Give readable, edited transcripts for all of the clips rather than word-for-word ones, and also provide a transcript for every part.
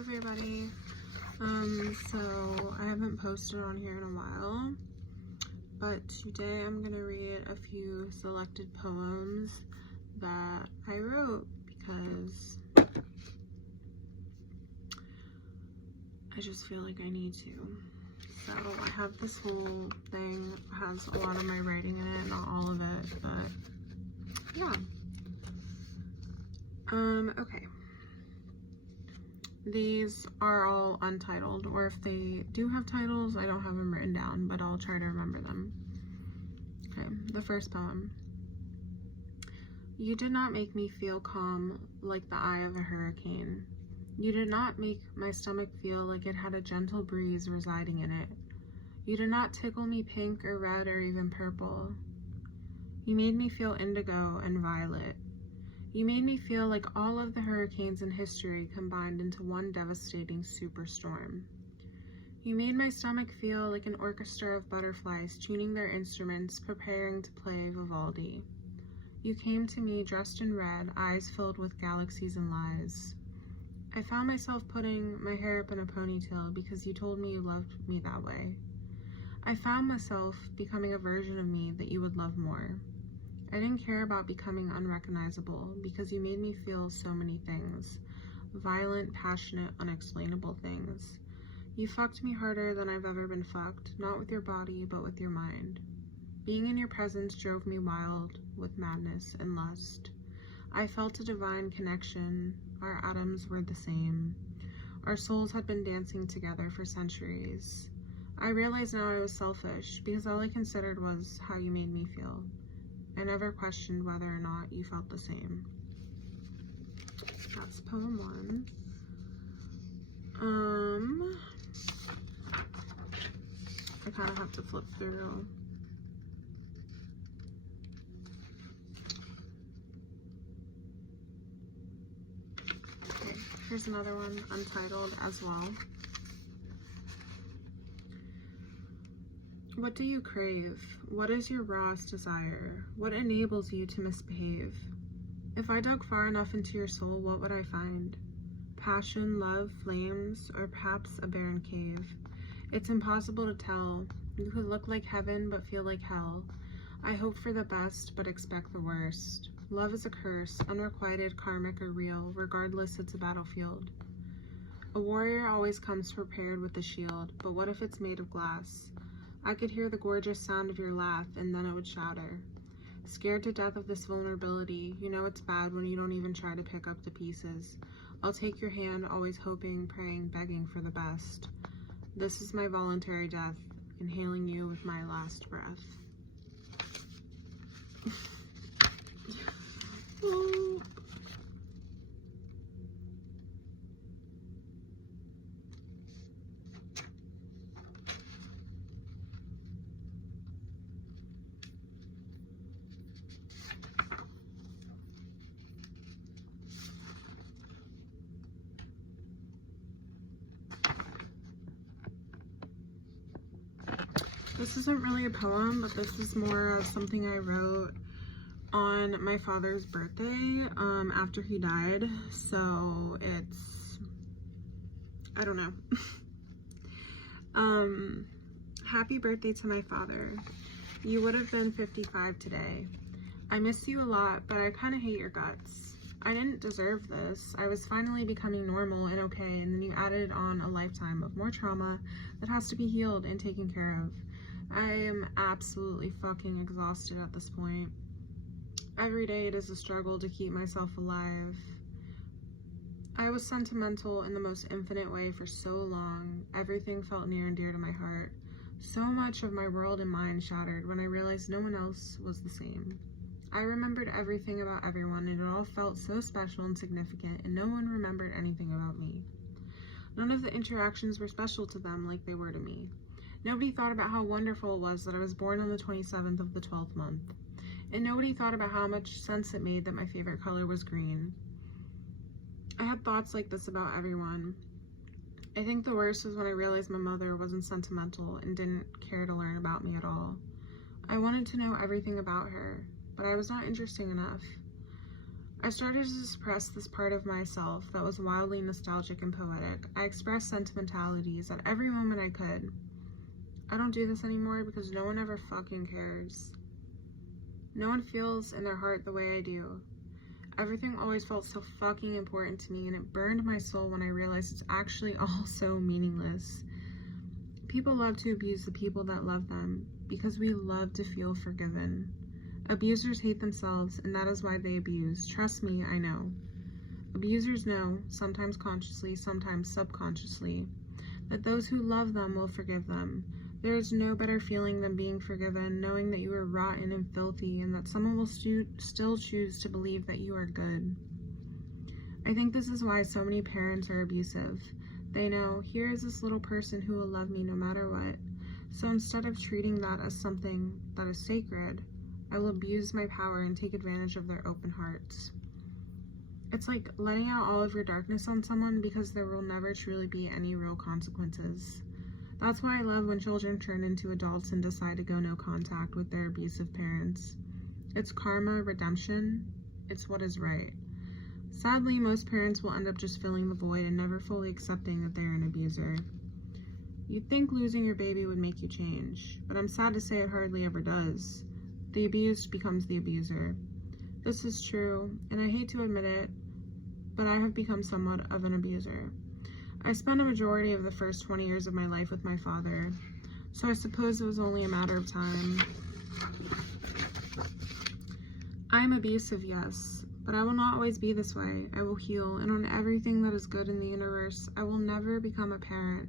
everybody. So I haven't posted on here in a while, but today I'm gonna read a few selected poems that I wrote because I just feel like I need to. So I have this whole thing, has a lot of my writing in it, not all of it, but yeah. Okay. These are all untitled, or if they do have titles, I don't have them written down, but I'll try to remember them. Okay, the first poem. You did not make me feel calm like the eye of a hurricane. You did not make my stomach feel like it had a gentle breeze residing in it. You did not tickle me pink or red or even purple. You made me feel indigo and violet. You made me feel like all of the hurricanes in history combined into one devastating superstorm. You made my stomach feel like an orchestra of butterflies tuning their instruments, preparing to play Vivaldi. You came to me dressed in red, eyes filled with galaxies and lies. I found myself putting my hair up in a ponytail because you told me you loved me that way. I found myself becoming a version of me that you would love more. I didn't care about becoming unrecognizable because you made me feel so many things. Violent, passionate, unexplainable things. You fucked me harder than I've ever been fucked, not with your body, but with your mind. Being in your presence drove me wild with madness and lust. I felt a divine connection. Our atoms were the same. Our souls had been dancing together for centuries. I realize now I was selfish because all I considered was how you made me feel. I never questioned whether or not you felt the same. That's poem one. I kind of have to flip through. Okay, here's another one, untitled as well. What do you crave? What is your rawest desire? What enables you to misbehave? If I dug far enough into your soul, what would I find? Passion, love, flames, or perhaps a barren cave? It's impossible to tell. You could look like heaven but feel like hell. I hope for the best but expect the worst. Love is a curse, unrequited, karmic, or real. Regardless, it's a battlefield. A warrior always comes prepared with a shield, but what if it's made of glass? I could hear the gorgeous sound of your laugh, and then it would shatter. Scared to death of this vulnerability, you know it's bad when you don't even try to pick up the pieces. I'll take your hand, always hoping, praying, begging for the best. This is my voluntary death, inhaling you with my last breath. Oh. This isn't really a poem, but this is more of something I wrote on my father's birthday, after he died. So it's, I don't know. Happy birthday to my father. You would have been 55 today. I miss you a lot, but I kind of hate your guts. I didn't deserve this. I was finally becoming normal and okay, and then you added on a lifetime of more trauma that has to be healed and taken care of. I am absolutely fucking exhausted at this point. Every day it is a struggle to keep myself alive. I was sentimental in the most infinite way for so long. Everything felt near and dear to my heart. So much of my world and mind shattered when I realized no one else was the same. I remembered everything about everyone, and it all felt so special and significant, and no one remembered anything about me. None of the interactions were special to them like they were to me. Nobody thought about how wonderful it was that I was born on the 27th of the 12th month. And nobody thought about how much sense it made that my favorite color was green. I had thoughts like this about everyone. I think the worst was when I realized my mother wasn't sentimental and didn't care to learn about me at all. I wanted to know everything about her, but I was not interesting enough. I started to suppress this part of myself that was wildly nostalgic and poetic. I expressed sentimentalities at every moment I could. I don't do this anymore because no one ever fucking cares. No one feels in their heart the way I do. Everything always felt so fucking important to me, and it burned my soul when I realized it's actually all so meaningless. People love to abuse the people that love them because we love to feel forgiven. Abusers hate themselves, and that is why they abuse. Trust me, I know. Abusers know, sometimes consciously, sometimes subconsciously, that those who love them will forgive them. There is no better feeling than being forgiven, knowing that you are rotten and filthy, and that someone will still choose to believe that you are good. I think this is why so many parents are abusive. They know, here is this little person who will love me no matter what. So instead of treating that as something that is sacred, I will abuse my power and take advantage of their open hearts. It's like letting out all of your darkness on someone because there will never truly be any real consequences. That's why I love when children turn into adults and decide to go no contact with their abusive parents. It's karma, redemption. It's what is right. Sadly, most parents will end up just filling the void and never fully accepting that they're an abuser. You'd think losing your baby would make you change, but I'm sad to say it hardly ever does. The abused becomes the abuser. This is true, and I hate to admit it, but I have become somewhat of an abuser. I spent a majority of the first 20 years of my life with my father, so I suppose it was only a matter of time. I am abusive, yes, but I will not always be this way. I will heal, and on everything that is good in the universe, I will never become a parent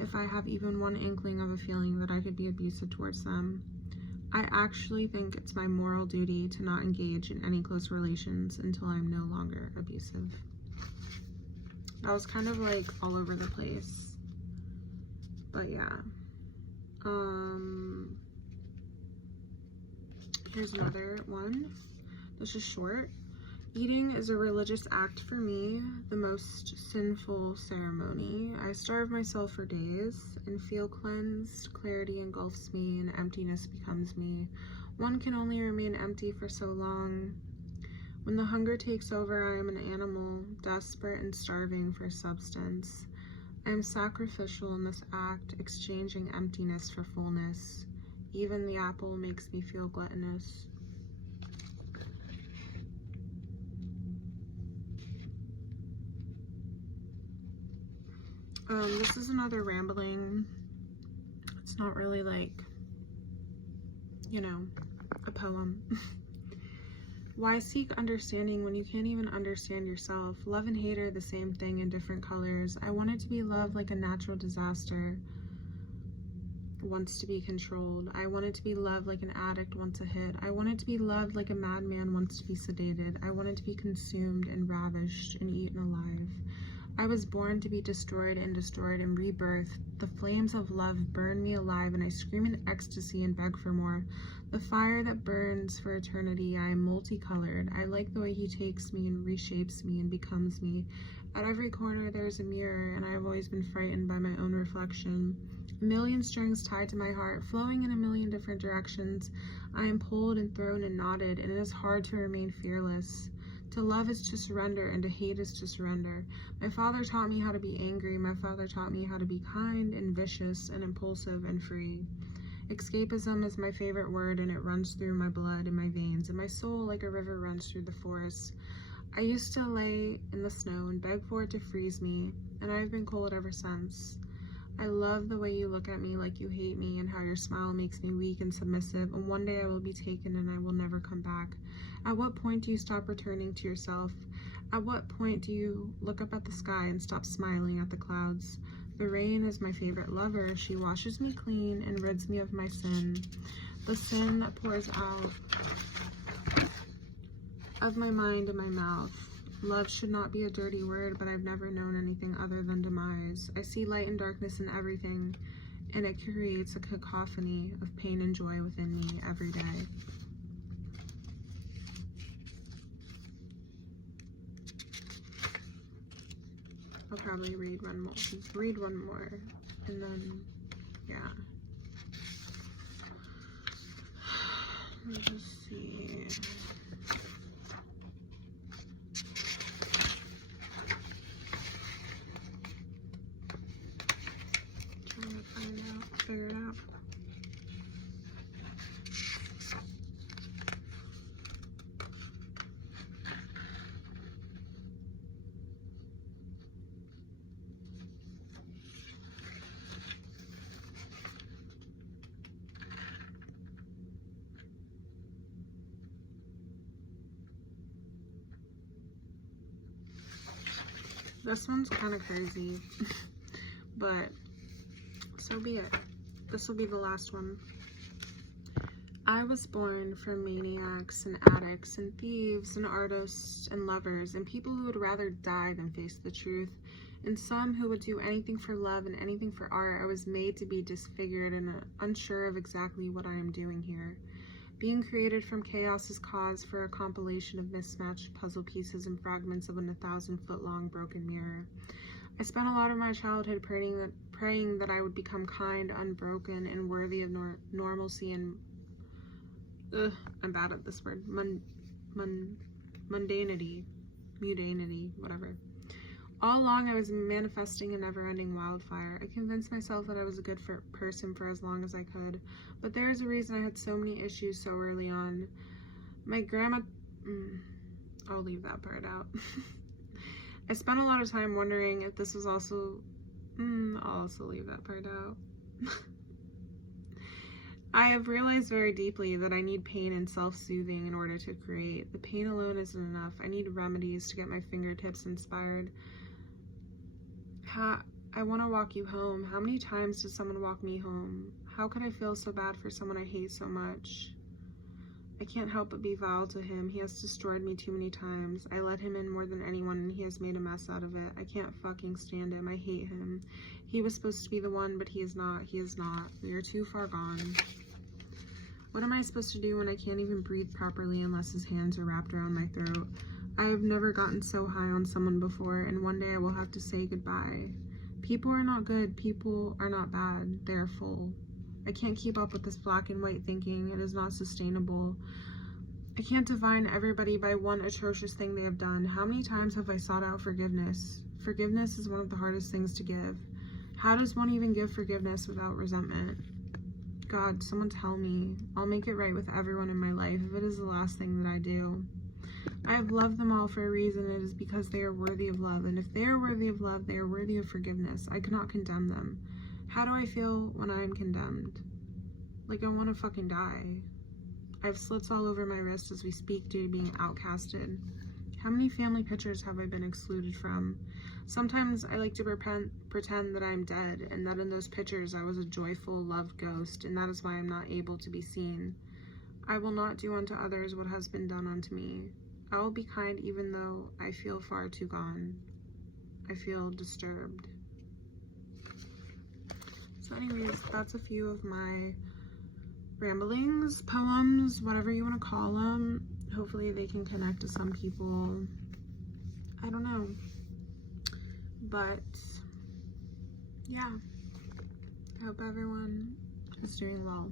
if I have even one inkling of a feeling that I could be abusive towards them. I actually think it's my moral duty to not engage in any close relations until I'm no longer abusive. That was kind of like all over the place. But yeah. Here's another one. This is short. Eating is a religious act for me, the most sinful ceremony. I starve myself for days and feel cleansed. Clarity engulfs me and emptiness becomes me. One can only remain empty for so long. When the hunger takes over, I am an animal, desperate and starving for substance. I am sacrificial in this act, exchanging emptiness for fullness. Even the apple makes me feel gluttonous. This is another rambling. It's not really like, you know, a poem. Why seek understanding when you can't even understand yourself? Love and hate are the same thing in different colors. I wanted to be loved like a natural disaster wants to be controlled. I wanted to be loved like an addict wants a hit. I wanted to be loved like a madman wants to be sedated. I wanted to be consumed and ravished and eaten alive. I was born to be destroyed and rebirthed. The flames of love burn me alive, and I scream in ecstasy and beg for more. The fire that burns for eternity. I am multicolored. I like the way he takes me and reshapes me and becomes me. At every corner there is a mirror, and I have always been frightened by my own reflection. A million strings tied to my heart, flowing in a million different directions. I am pulled and thrown and knotted, and it is hard to remain fearless. To love is to surrender, and to hate is to surrender. My father taught me how to be angry. My father taught me how to be kind and vicious and impulsive and free. Escapism is my favorite word, and it runs through my blood and my veins, and my soul like a river runs through the forest. I used to lay in the snow and beg for it to freeze me, and I have been cold ever since. I love the way you look at me like you hate me, and how your smile makes me weak and submissive, and one day I will be taken and I will never come back. At what point do you stop returning to yourself? At what point do you look up at the sky and stop smiling at the clouds? The rain is my favorite lover. She washes me clean and rids me of my sin. The sin that pours out of my mind and my mouth. Love should not be a dirty word, but I've never known anything other than demise. I see light and darkness in everything, and it creates a cacophony of pain and joy within me every day. I'll probably read one more, and then, yeah. Let me just see. This one's kind of crazy, but so be it. This will be the last one. I was born from maniacs and addicts and thieves and artists and lovers and people who would rather die than face the truth, and some who would do anything for love and anything for art. I was made to be disfigured and unsure of exactly what I am doing here. Being created from chaos's cause for a compilation of mismatched puzzle pieces and fragments of a 1,000-foot-long broken mirror. I spent a lot of my childhood praying that I would become kind, unbroken, and worthy of normalcy and I'm bad at this word. Mundanity, whatever. All along, I was manifesting a never-ending wildfire. I convinced myself that I was a good person for as long as I could, but there is a reason I had so many issues so early on. My grandma... I'll leave that part out. I spent a lot of time wondering if this was also... I'll also leave that part out. I have realized very deeply that I need pain and self-soothing in order to create. The pain alone isn't enough. I need remedies to get my fingertips inspired. I want to walk you home. How many times does someone walk me home? How could I feel so bad for someone I hate so much? I can't help but be vile to him. He has destroyed me too many times. I let him in more than anyone, and he has made a mess out of it. I can't fucking stand him. I hate him. He was supposed to be the one, but he is not. He is not. We are too far gone. What am I supposed to do when I can't even breathe properly unless his hands are wrapped around my throat? I have never gotten so high on someone before, and one day I will have to say goodbye. People are not good. People are not bad. They are full. I can't keep up with this black and white thinking. It is not sustainable. I can't define everybody by one atrocious thing they have done. How many times have I sought out forgiveness? Forgiveness is one of the hardest things to give. How does one even give forgiveness without resentment? God, someone tell me. I'll make it right with everyone in my life if it is the last thing that I do. I have loved them all for a reason. It is because they are worthy of love, and if they are worthy of love, they are worthy of forgiveness. I cannot condemn them. How do I feel when I am condemned? Like I want to fucking die. I have slits all over my wrists as we speak due to being outcasted. How many family pictures have I been excluded from? Sometimes I like to pretend that I'm dead, and that in those pictures I was a joyful, loved ghost, and that is why I'm not able to be seen. I will not do unto others what has been done unto me. I will be kind even though I feel far too gone. I feel disturbed. So anyways, that's a few of my ramblings, poems, whatever you want to call them. Hopefully they can connect to some people. I don't know. But yeah, I hope everyone is doing well.